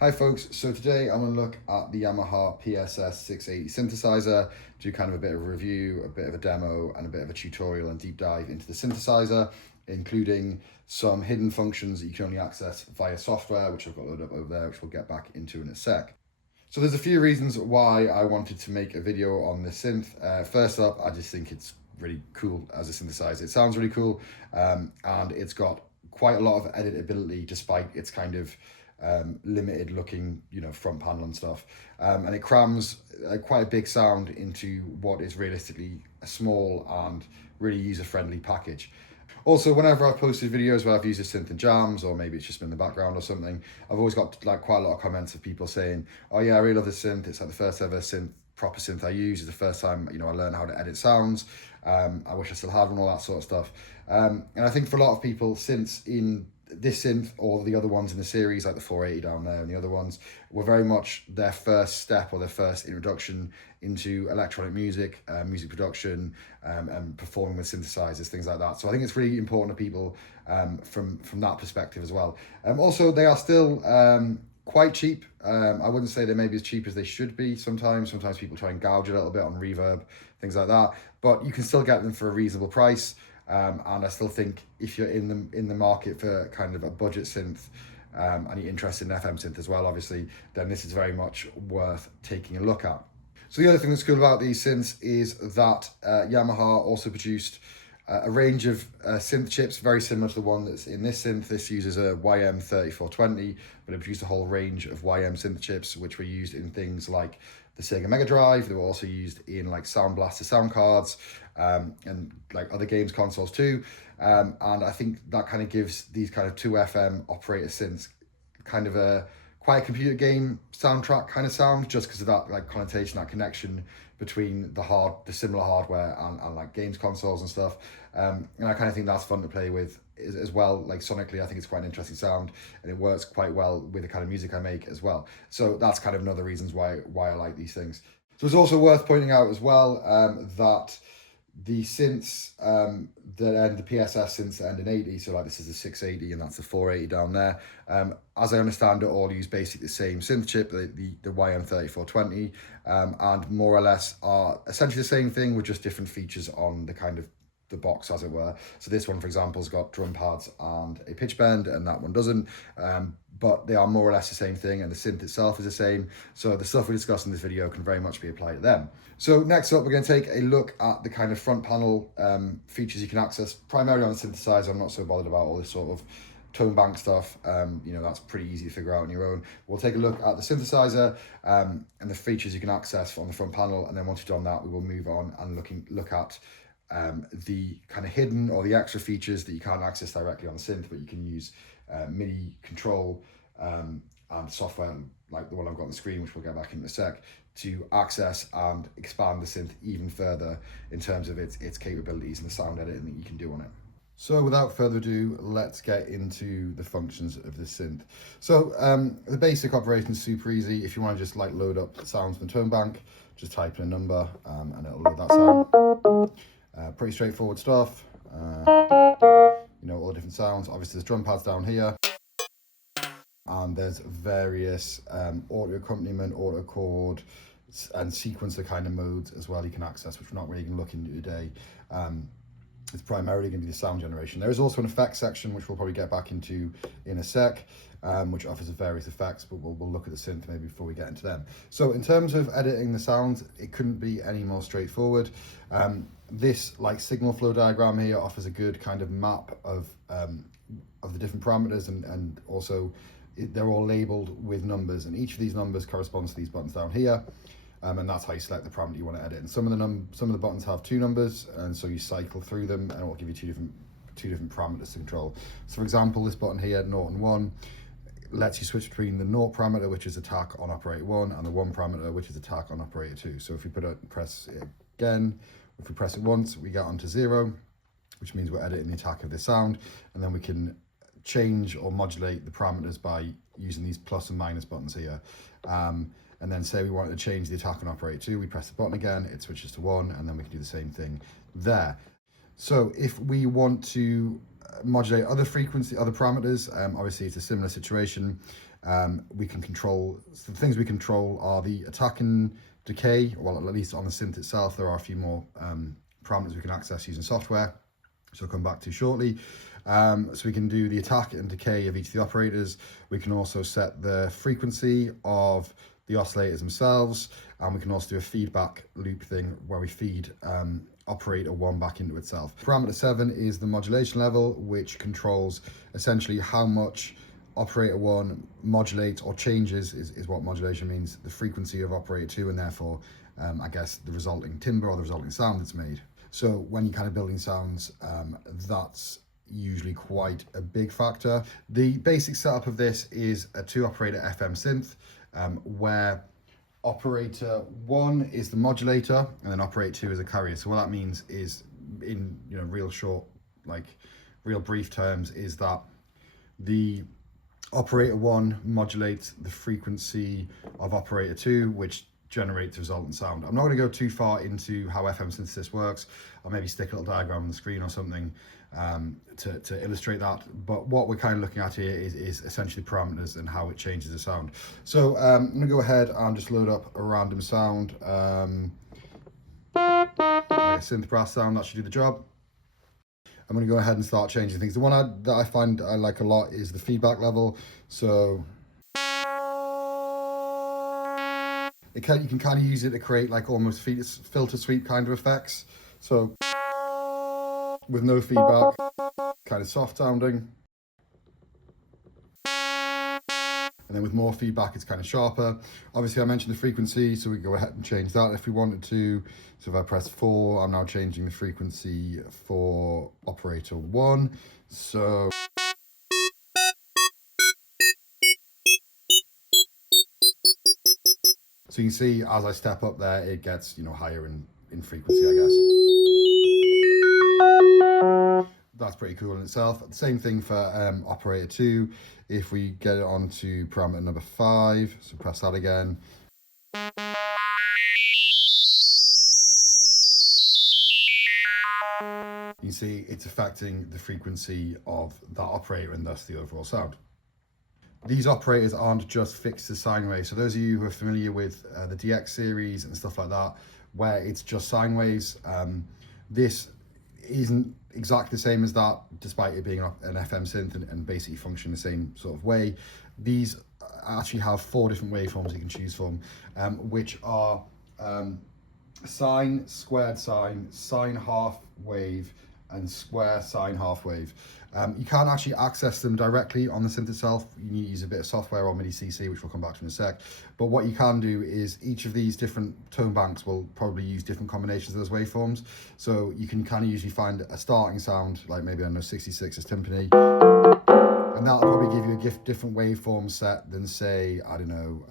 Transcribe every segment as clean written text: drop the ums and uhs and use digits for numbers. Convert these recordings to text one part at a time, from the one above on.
Hi folks, so today I'm going to look at the Yamaha PSS-680 synthesizer, do kind of a bit of a review, a bit of a demo and a bit of a tutorial and deep dive into the synthesizer, including some hidden functions that you can only access via software, which I've got loaded up over there, which we'll get back into in a sec. So there's a few reasons why I wanted to make a video on this synth. First up, I just think it's really cool as a synthesizer. It sounds really cool, and it's got quite a lot of editability despite its kind of limited looking, front panel and stuff. And it crams quite a big sound into what is realistically a small and really user-friendly package. Also, whenever I've posted videos where I've used a synth in jams, or maybe it's just been in the background or something, I've always got like quite a lot of comments of people saying, oh yeah, I really love this synth. It's like the first ever proper synth I use. It's the first time, I learned how to edit sounds. I wish I still had one, all that sort of stuff. And I think for a lot of people, synths in this synth or the other ones in the series, like the 480 down there and the other ones, were very much their first step or their first introduction into electronic music, music production, and performing with synthesizers, things like that. So I think it's really important to people from that perspective as well. Also, they are still quite cheap. I wouldn't say they may be as cheap as they should be sometimes. Sometimes people try and gouge a little bit on reverb, things like that, but you can still get them for a reasonable price. And I still think if you're in the market for kind of a budget synth, and you're interested in FM synth as well, obviously, then this is very much worth taking a look at. So the other thing that's cool about these synths is that Yamaha also produced a range of synth chips very similar to the one that's in this synth. This uses a YM3420, but it produced a whole range of YM synth chips, which were used in things like the Sega Mega Drive. They were also used in like Sound Blaster sound cards, and like other games consoles too. And I think that kind of gives these kind of 2FM operator synths kind of a quite a computer game soundtrack kind of sound, just because of that like connotation, that connection between the similar hardware and like games consoles and stuff. And I kind of think that's fun to play with as well. Like sonically, I think it's quite an interesting sound, and it works quite well with the kind of music I make as well. So that's kind of another reasons why I like these things. So it's also worth pointing out as well that the synths that end, the PSS synths that end in 80, so like this is the 680 and that's the 480 down there, as I understand it, all use basically the same synth chip, the YM3420, and more or less are essentially the same thing with just different features on the kind of the box, as it were. So this one, for example, has got drum pads and a pitch bend, and that one doesn't, but they are more or less the same thing, and the synth itself is the same. So the stuff we discussed in this video can very much be applied to them. So next up, we're going to take a look at the kind of front panel features you can access primarily on the synthesizer. I'm not so bothered about all this sort of tone bank stuff. That's pretty easy to figure out on your own. We'll take a look at the synthesizer and the features you can access on the front panel, and then once you've done that, we will move on and look at the kind of hidden or the extra features that you can't access directly on the synth, but you can use MIDI control and software like the one I've got on the screen, which we'll get back in a sec, to access and expand the synth even further in terms of its capabilities and the sound editing that you can do on it. So without further ado, let's get into the functions of this synth. So the basic operation is super easy. If you want to just like load up sounds from the tone bank, just type in a number and it'll load that sound. Pretty straightforward stuff. All the different sounds. Obviously there's drum pads down here, and there's various audio accompaniment, auto chord, and sequencer kind of modes as well you can access, which we're not really going to look into today. It's primarily going to be the sound generation. There is also an effects section, which we'll probably get back into in a sec, which offers various effects, but we'll look at the synth maybe before we get into them. So in terms of editing the sound, it couldn't be any more straightforward. This like signal flow diagram here offers a good kind of map of the different parameters, and also they're all labeled with numbers, and each of these numbers corresponds to these buttons down here. And that's how you select the parameter you want to edit. And some of the buttons have two numbers, and so you cycle through them, and it will give you two different parameters to control. So for example, this button here, 0 and 1, lets you switch between the 0 parameter, which is attack on operator 1, and the 1 parameter, which is attack on operator 2. So if we press it again, if we press it once, we get onto 0, which means we're editing the attack of this sound, and then we can change or modulate the parameters by using these plus and minus buttons here. And then say we wanted to change the attack on operator 2, we press the button again, it switches to 1, and then we can do the same thing there. So if we want to modulate other frequency, other parameters, obviously it's a similar situation. We can control, so the things we control are the attack and decay. Well, at least on the synth itself, there are a few more parameters we can access using software, so I'll come back to shortly. So we can do the attack and decay of each of the operators. We can also set the frequency of the oscillators themselves, and we can also do a feedback loop thing where we feed operator 1 back into itself. Parameter 7 is the modulation level, which controls essentially how much operator 1 modulates or changes, is what modulation means, the frequency of operator 2, and therefore I guess the resulting timbre or the resulting sound that's made. So when you're kind of building sounds, that's usually quite a big factor. The basic setup of this is a 2-operator FM synth, where operator 1 is the modulator and then operator 2 is a carrier. So what that means is, in real short, like real brief terms, is that the operator 1 modulates the frequency of operator 2, which generates the resultant sound. I'm not going to go too far into how FM synthesis works. I'll maybe stick a little diagram on the screen or something to illustrate that. But what we're kind of looking at here is essentially parameters and how it changes the sound. So I'm going to go ahead and just load up a random sound, like a synth brass sound. That should do the job. I'm going to go ahead and start changing things. The one that I find I like a lot is the feedback level. So you can kind of use it to create like almost filter sweep kind of effects. So with no feedback, kind of soft sounding. And then with more feedback, it's kind of sharper. Obviously, I mentioned the frequency, so we can go ahead and change that if we wanted to. So if I press 4, I'm now changing the frequency for operator 1. So you can see as I step up there, it gets higher in frequency, I guess. That's pretty cool in itself. The same thing for operator 2. If we get it onto parameter number 5, so press that again. You can see it's affecting the frequency of that operator and thus the overall sound. These operators aren't just fixed to sine waves. So those of you who are familiar with the DX series and stuff like that, where it's just sine waves, this isn't exactly the same as that, despite it being an FM synth and basically function the same sort of way. These actually have 4 different waveforms you can choose from, which are sine, squared sine, sine half wave, and square sine half wave. You can't actually access them directly on the synth itself. You need to use a bit of software or MIDI CC, which we'll come back to in a sec. But what you can do is each of these different tone banks will probably use different combinations of those waveforms. So you can kind of usually find a starting sound, like maybe, I don't know, 66 is timpani. And that'll probably give you a different waveform set than, say, I don't know,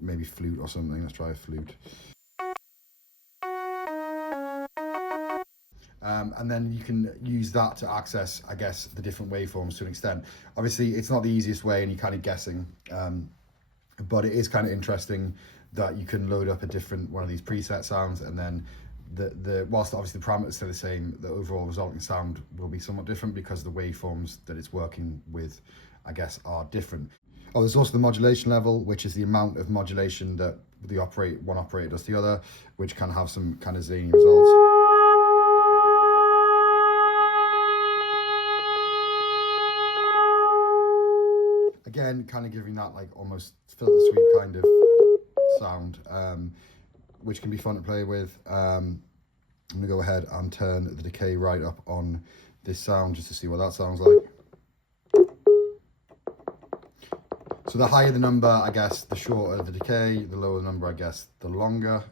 maybe flute or something. Let's try a flute. And then you can use that to access, I guess, the different waveforms to an extent. Obviously, it's not the easiest way and you're kind of guessing, but it is kind of interesting that you can load up a different one of these preset sounds, and then whilst obviously the parameters stay the same, the overall resulting sound will be somewhat different because the waveforms that it's working with, I guess, are different. Oh, there's also the modulation level, which is the amount of modulation that one operator does to the other, which can have some kind of zany results. Again, kind of giving that like almost filter sweep kind of sound, which can be fun to play with. I'm gonna go ahead and turn the decay right up on this sound just to see what that sounds like. So the higher the number, I guess, the shorter the decay, the lower the number, I guess, the longer.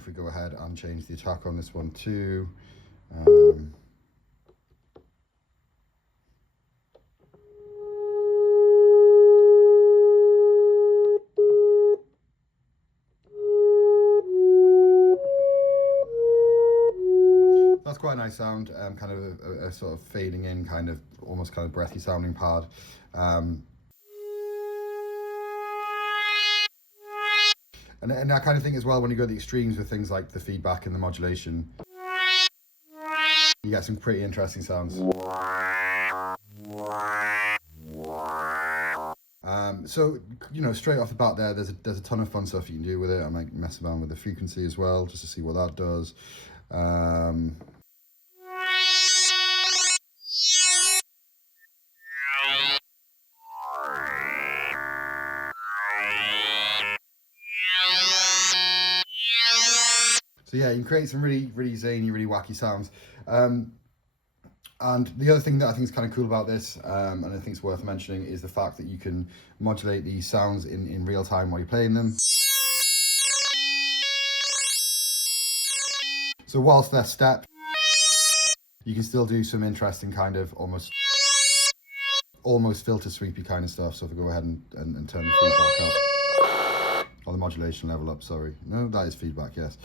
If we go ahead and change the attack on this one too, that's quite a nice sound, kind of a sort of fading in, kind of almost kind of breathy sounding pad. And that kind of thing as well, when you go to the extremes with things like the feedback and the modulation. you get some pretty interesting sounds. So, you know, straight off the bat there, there's a ton of fun stuff you can do with it. I might mess around with the frequency as well, just to see what that does. So yeah, you can create some really, really zany, really wacky sounds. And the other thing that I think is kind of cool about this, and I think it's worth mentioning, is the fact that you can modulate these sounds in real time while you're playing them. So whilst they're stepped, you can still do some interesting kind of almost filter sweepy kind of stuff. So if I go ahead and turn the feedback up, or the modulation level up, sorry. No, that is feedback, yes.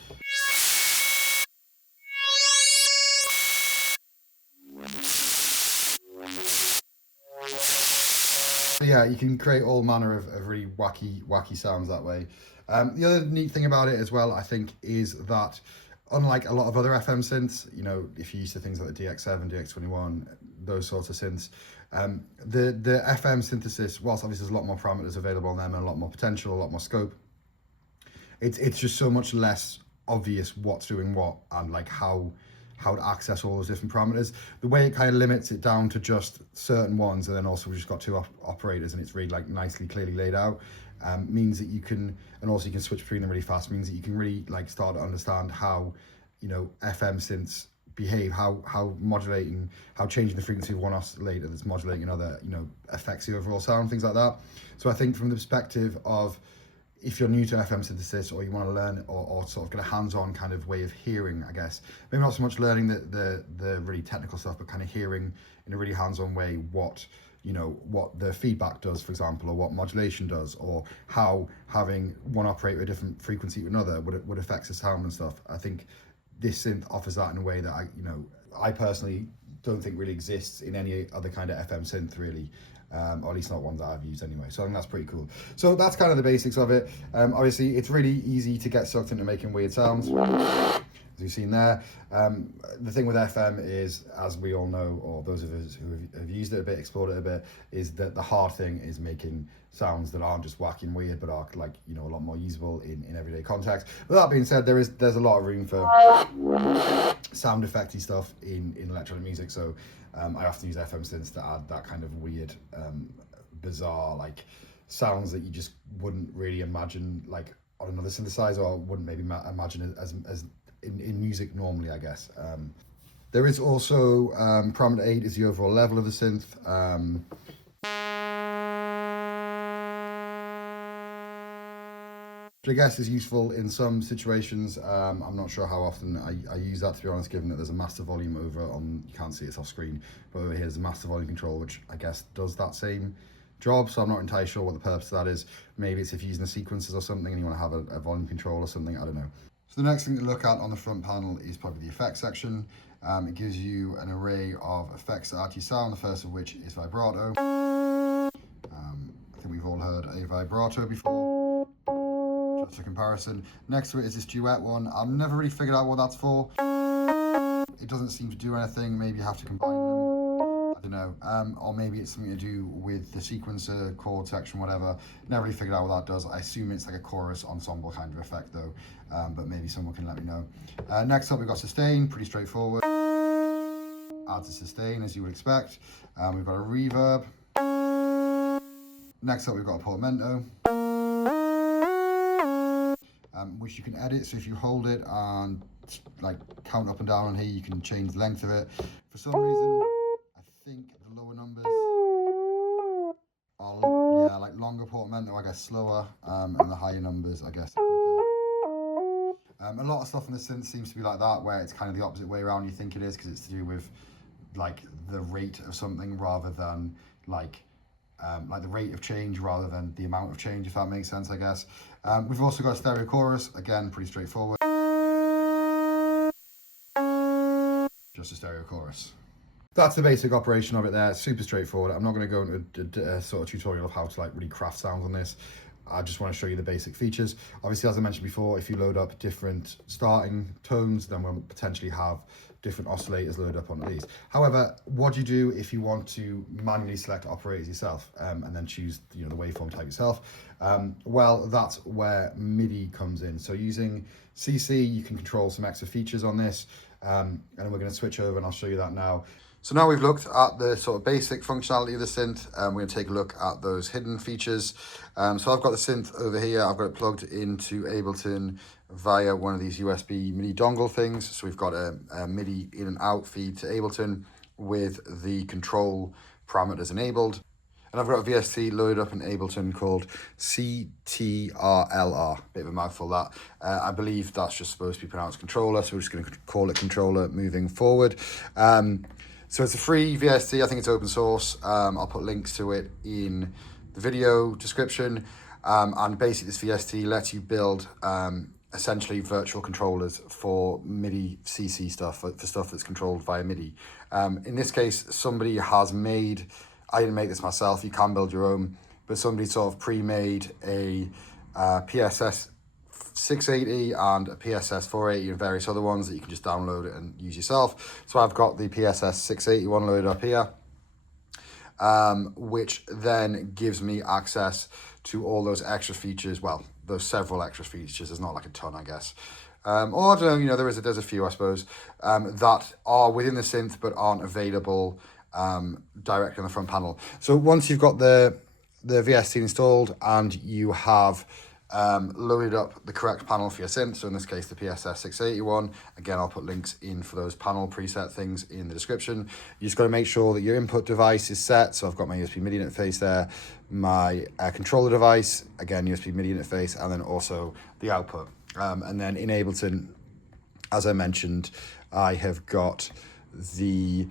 So yeah, you can create all manner of really wacky sounds that way. The other neat thing about it as well, I think, is that unlike a lot of other FM synths, you know, if you're used to things like the DX7, DX21, those sorts of synths, the FM synthesis, whilst obviously there's a lot more parameters available on them and a lot more potential, a lot more scope, it's just so much less obvious what's doing what and like how to access all those different parameters. The way it kind of limits it down to just certain ones, and then also we've just got two operators and it's really like nicely clearly laid out, means that you can, and also you can switch between them really fast, means that you can really like start to understand how, you know, FM synths behave, how modulating, how changing the frequency of one oscillator that's modulating another, you know, affects the overall sound, things like that. So I think from the perspective of, if you're new to FM synthesis or you want to learn or sort of get a hands-on kind of way of hearing, I guess, maybe not so much learning the really technical stuff, but kind of hearing in a really hands-on way what, you know, what the feedback does, for example, or what modulation does, or how having one operator at a different frequency to another would affect the sound and stuff. I think this synth offers that in a way that I personally don't think really exists in any other kind of FM synth really. Or at least not one that I've used anyway. So I think that's pretty cool. So that's kind of the basics of it. Obviously, it's really easy to get sucked into making weird sounds, as you've seen there. The thing with FM is, as we all know, or those of us who have used it a bit, explored it a bit, is that the hard thing is making sounds that aren't just wacky and weird, but are like, you know, a lot more usable in everyday context. With that being said, there's a lot of room for sound effecty stuff in electronic music. So I often use FM synths to add that kind of weird, bizarre, like sounds that you just wouldn't really imagine like on another synthesizer, or wouldn't maybe imagine it as in music normally, I guess. There is also parameter 8 is the overall level of the synth. Which I guess is useful in some situations. I'm not sure how often I use that, to be honest, given that there's a master volume over on, you can't see it's off screen, but over here there's a master volume control, which I guess does that same job. So I'm not entirely sure what the purpose of that is. Maybe it's if you're using the sequences or something and you want to have a volume control or something, I don't know. So the next thing to look at on the front panel is probably the effects section. It gives you an array of effects that add to your sound, the first of which is vibrato. I think we've all heard a vibrato before. Just for comparison. Next to it is this duet one. I've never really figured out what that's for. It doesn't seem to do anything. Maybe you have to combine them. I don't know. Or maybe it's something to do with the sequencer, chord section, whatever. Never really figured out what that does. I assume it's like a chorus ensemble kind of effect though. But maybe someone can let me know. Next up we've got sustain, pretty straightforward. Adds a sustain as you would expect. We've got a reverb. Next up we've got a portamento. Which you can edit, so if you hold it and like count up and down on here, you can change the length of it. For some reason, I think the lower numbers are, yeah, like longer portamento, I guess slower, and the higher numbers, I guess, quicker. A lot of stuff in the synth seems to be like that, where it's kind of the opposite way around you think it is, because it's to do with like the rate of something rather than like the rate of change rather than the amount of change, if that makes sense, I guess. We've also got a stereo chorus, again, pretty straightforward. Just a stereo chorus. That's the basic operation of it there, super straightforward. I'm not going to go into a sort of tutorial of how to like really craft sounds on this. I just want to show you the basic features. Obviously, as I mentioned before, if you load up different starting tones, then we'll potentially have different oscillators loaded up onto these. However, what do you do if you want to manually select operators yourself and then choose the waveform type yourself? Well, that's where MIDI comes in. So using CC, you can control some extra features on this, and we're going to switch over and I'll show you that now. So now we've looked at the sort of basic functionality of the synth, we're going to take a look at those hidden features. So I've got the synth over here, I've got it plugged into Ableton via one of these USB MIDI dongle things. So we've got a MIDI in and out feed to Ableton with the control parameters enabled. And I've got a VST loaded up in Ableton called CTRLR, bit of a mouthful that. I believe that's just supposed to be pronounced controller, so we're just going to call it controller moving forward. So it's a free VST, I think it's open source. I'll put links to it in the video description. And basically this VST lets you build essentially virtual controllers for MIDI CC stuff, for stuff that's controlled via MIDI. In this case, somebody has made, I didn't make this myself, you can build your own, but somebody sort of pre-made a PSS-680 and a PSS-480 and various other ones that you can just download it and use yourself. So I've got the PSS-680 one loaded up here, which then gives me access to all those extra features. Well, those several extra features, there's not like a ton, I guess. Or I don't know, there's a few, I suppose, that are within the synth but aren't available directly on the front panel. So once you've got the VST installed and you have loaded up the correct panel for your synth, so in this case the PSS-680 one, again I'll put links in for those panel preset things in the description. You just got to make sure that your input device is set. So I've got my USB MIDI interface there, my controller device, again USB MIDI interface, and then also the output. And then in Ableton, as I mentioned, I have got the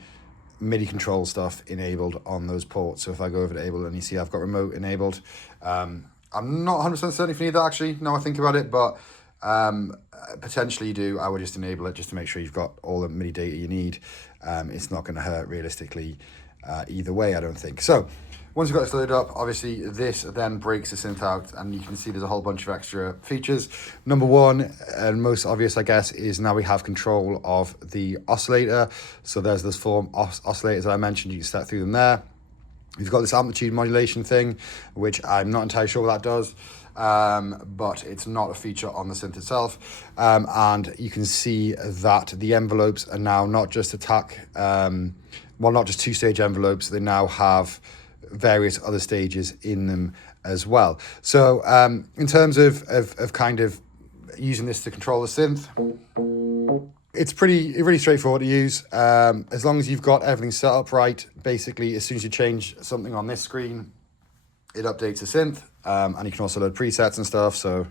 MIDI control stuff enabled on those ports. So if I go over to Ableton, you see I've got remote enabled. I'm not 100% certain if you need that actually, now I think about it, but potentially you do. I would just enable it just to make sure you've got all the MIDI data you need. It's not going to hurt realistically either way, I don't think. So once you've got this loaded up, obviously this then breaks the synth out and you can see there's a whole bunch of extra features. Number one, and most obvious, I guess, is now we have control of the oscillator. So there's those four oscillators that I mentioned, you can step through them there. You've got this amplitude modulation thing, which I'm not entirely sure what that does, but it's not a feature on the synth itself. And you can see that the envelopes are now not just not just two-stage envelopes, they now have various other stages in them as well. So in terms of kind of using this to control the synth, it's really straightforward to use. As long as you've got everything set up right, basically as soon as you change something on this screen, it updates the synth, and you can also load presets and stuff. So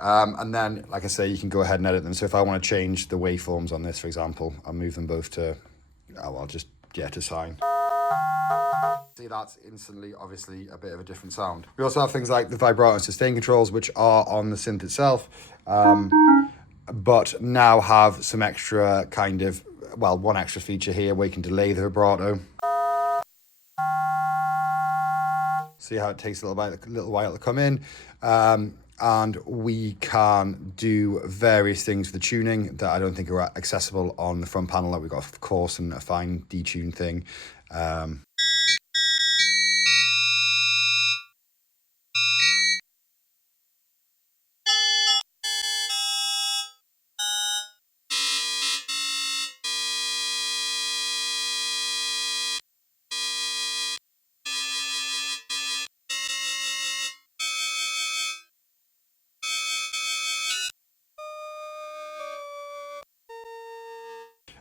and then, like I say, you can go ahead and edit them. So if I want to change the waveforms on this, for example, I'll move them both to, to sine. See, that's instantly, obviously, a bit of a different sound. We also have things like the vibrato and sustain controls, which are on the synth itself, but now have some extra kind of, one extra feature here where you can delay the vibrato. See how it takes a little while to come in. And we can do various things with the tuning that I don't think are accessible on the front panel. Like we've got a coarse and a fine detune thing.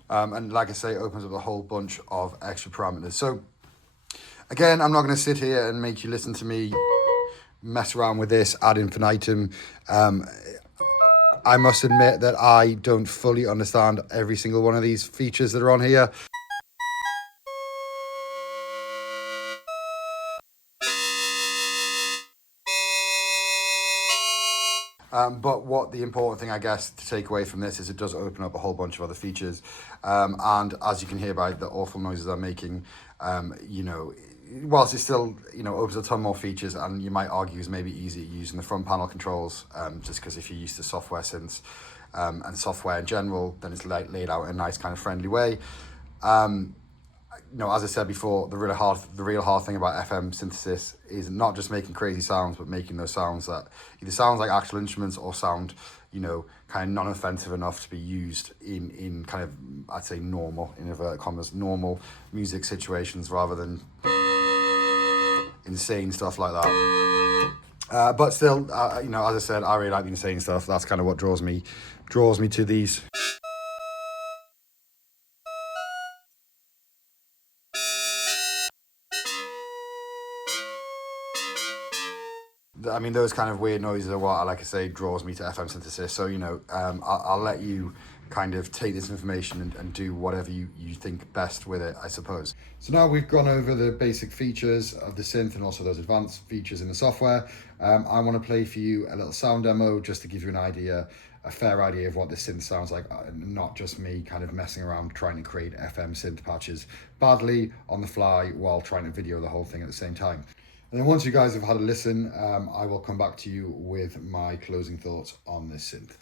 And like I say, it opens up a whole bunch of extra parameters. So again, I'm not going to sit here and make you listen to me mess around with this ad infinitum. I must admit that I don't fully understand every single one of these features that are on here. But what the important thing, I guess, to take away from this is it does open up a whole bunch of other features. And as you can hear by the awful noises I'm making, whilst it still, you know, opens a ton more features, and you might argue is maybe easier using the front panel controls, just because if you're used to software synths and software in general, then it's laid out in a nice kind of friendly way. You know, as I said before, the real hard thing about FM synthesis is not just making crazy sounds, but making those sounds that either sound like actual instruments or sound, you know, kind of non-offensive enough to be used in kind of, I'd say, normal, in inverted commas, normal music situations, rather than insane stuff like that. But still, you know, as I said, I really like the insane stuff. That's kind of what draws me to these. I mean, those kind of weird noises are what, like I say, draws me to FM synthesis. So, you know, I'll let you kind of take this information and do whatever you think best with it, I suppose. So now we've gone over the basic features of the synth and also those advanced features in the software. I want to play for you a little sound demo just to give you a fair idea of what this synth sounds like, not just me kind of messing around trying to create FM synth patches badly on the fly while trying to video the whole thing at the same time. And then once you guys have had a listen, I will come back to you with my closing thoughts on this synth.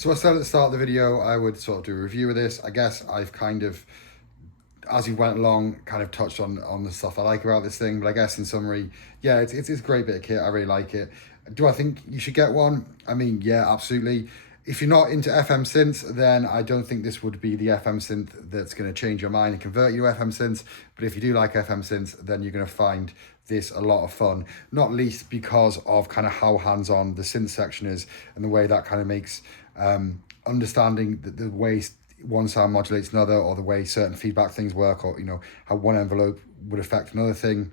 So I said at the start of the video, I would sort of do a review of this. I guess I've kind of, as we went along, kind of touched on the stuff I like about this thing. But I guess in summary, yeah, it's a great bit of kit. I really like it. Do I think you should get one? I mean, yeah, absolutely. If you're not into FM synths, then I don't think this would be the FM synth that's going to change your mind and convert you to FM synths. But if you do like FM synths, then you're going to find this a lot of fun, not least because of kind of how hands-on the synth section is and the way that kind of makes understanding the way one sound modulates another, or the way certain feedback things work, or, you know, how one envelope would affect another thing,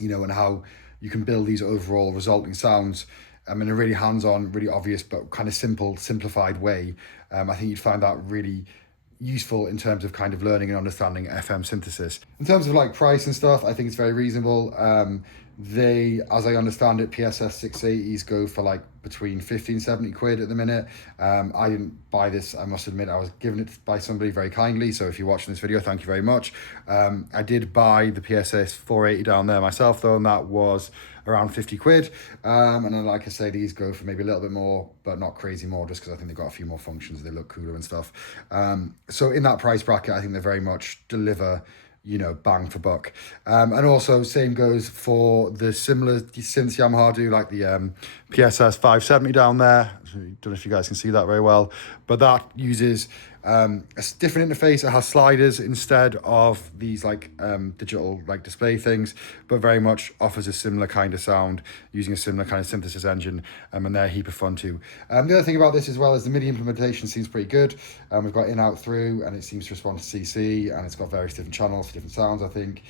you know, and how you can build these overall resulting sounds in a really hands-on, really obvious, but kind of simplified way. I think you'd find that really useful in terms of kind of learning and understanding FM synthesis. In terms of like price and stuff, I think it's very reasonable. They, as I understand it, PSS-680s go for like between 50 and 70 quid at the minute. I didn't buy this, I must admit. I was given it by somebody very kindly, so if you're watching this video, thank you very much. I did buy the PSS-480 down there myself though, and that was around 50 quid. And then, like I say, these go for maybe a little bit more, but not crazy more, just because I think they've got a few more functions, they look cooler and stuff. So in that price bracket, I think they very much deliver, you know, bang for buck. And also same goes for the similar synths Yamaha do, like the PSS-570 down there. Don't know if you guys can see that very well, but that uses a different interface. It has sliders instead of these like digital like display things, but very much offers a similar kind of sound using a similar kind of synthesis engine, and they're a heap of fun too. The other thing about this as well is the MIDI implementation seems pretty good. We've got in, out, through, and it seems to respond to CC, and it's got various different channels for different sounds, I think.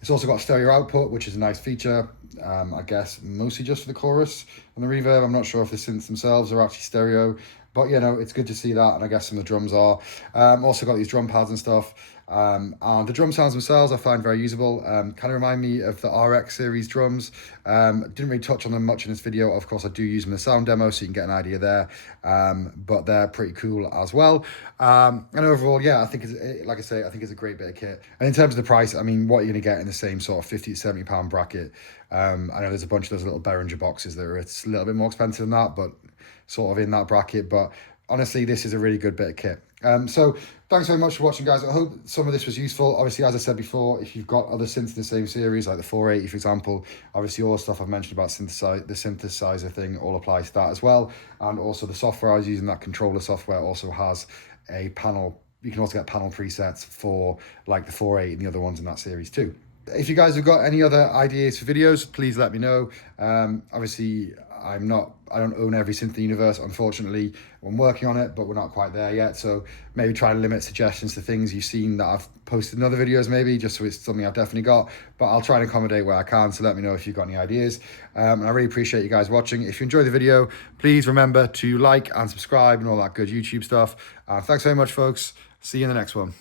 It's also got stereo output, which is a nice feature. I guess mostly just for the chorus and the reverb. I'm not sure if the synths themselves are actually stereo, but you know, it's good to see that, and I guess some of the drums are. Also got these drum pads and stuff. And the drum sounds themselves I find very usable. Kind of remind me of the RX series drums. Didn't really touch on them much in this video. Of course, I do use them in the sound demo, so you can get an idea there. But they're pretty cool as well. And overall, yeah, I think like I say, I think it's a great bit of kit. And in terms of the price, I mean, what you're going to get in the same sort of 50 to 70 pound bracket. I know there's a bunch of those little Behringer boxes that are a little bit more expensive than that, but sort of in that bracket. But honestly, this is a really good bit of kit. So thanks very much for watching, guys. I hope some of this was useful. Obviously, as I said before, if you've got other synths in the same series, like the 480, for example, obviously all the stuff I've mentioned about the synthesizer thing all applies to that as well. And also the software I was using, that controller software, also has a panel. You can also get panel presets for like the 480 and the other ones in that series too. If you guys have got any other ideas for videos, please let me know. Obviously, I don't own every synth in the universe, unfortunately. I'm working on it, but we're not quite there yet. So maybe try to limit suggestions to things you've seen that I've posted in other videos, maybe, just so it's something I've definitely got. But I'll try and accommodate where I can, so let me know if you've got any ideas. And I really appreciate you guys watching. If you enjoyed the video, please remember to like and subscribe and all that good YouTube stuff. Thanks very much, folks. See you in the next one.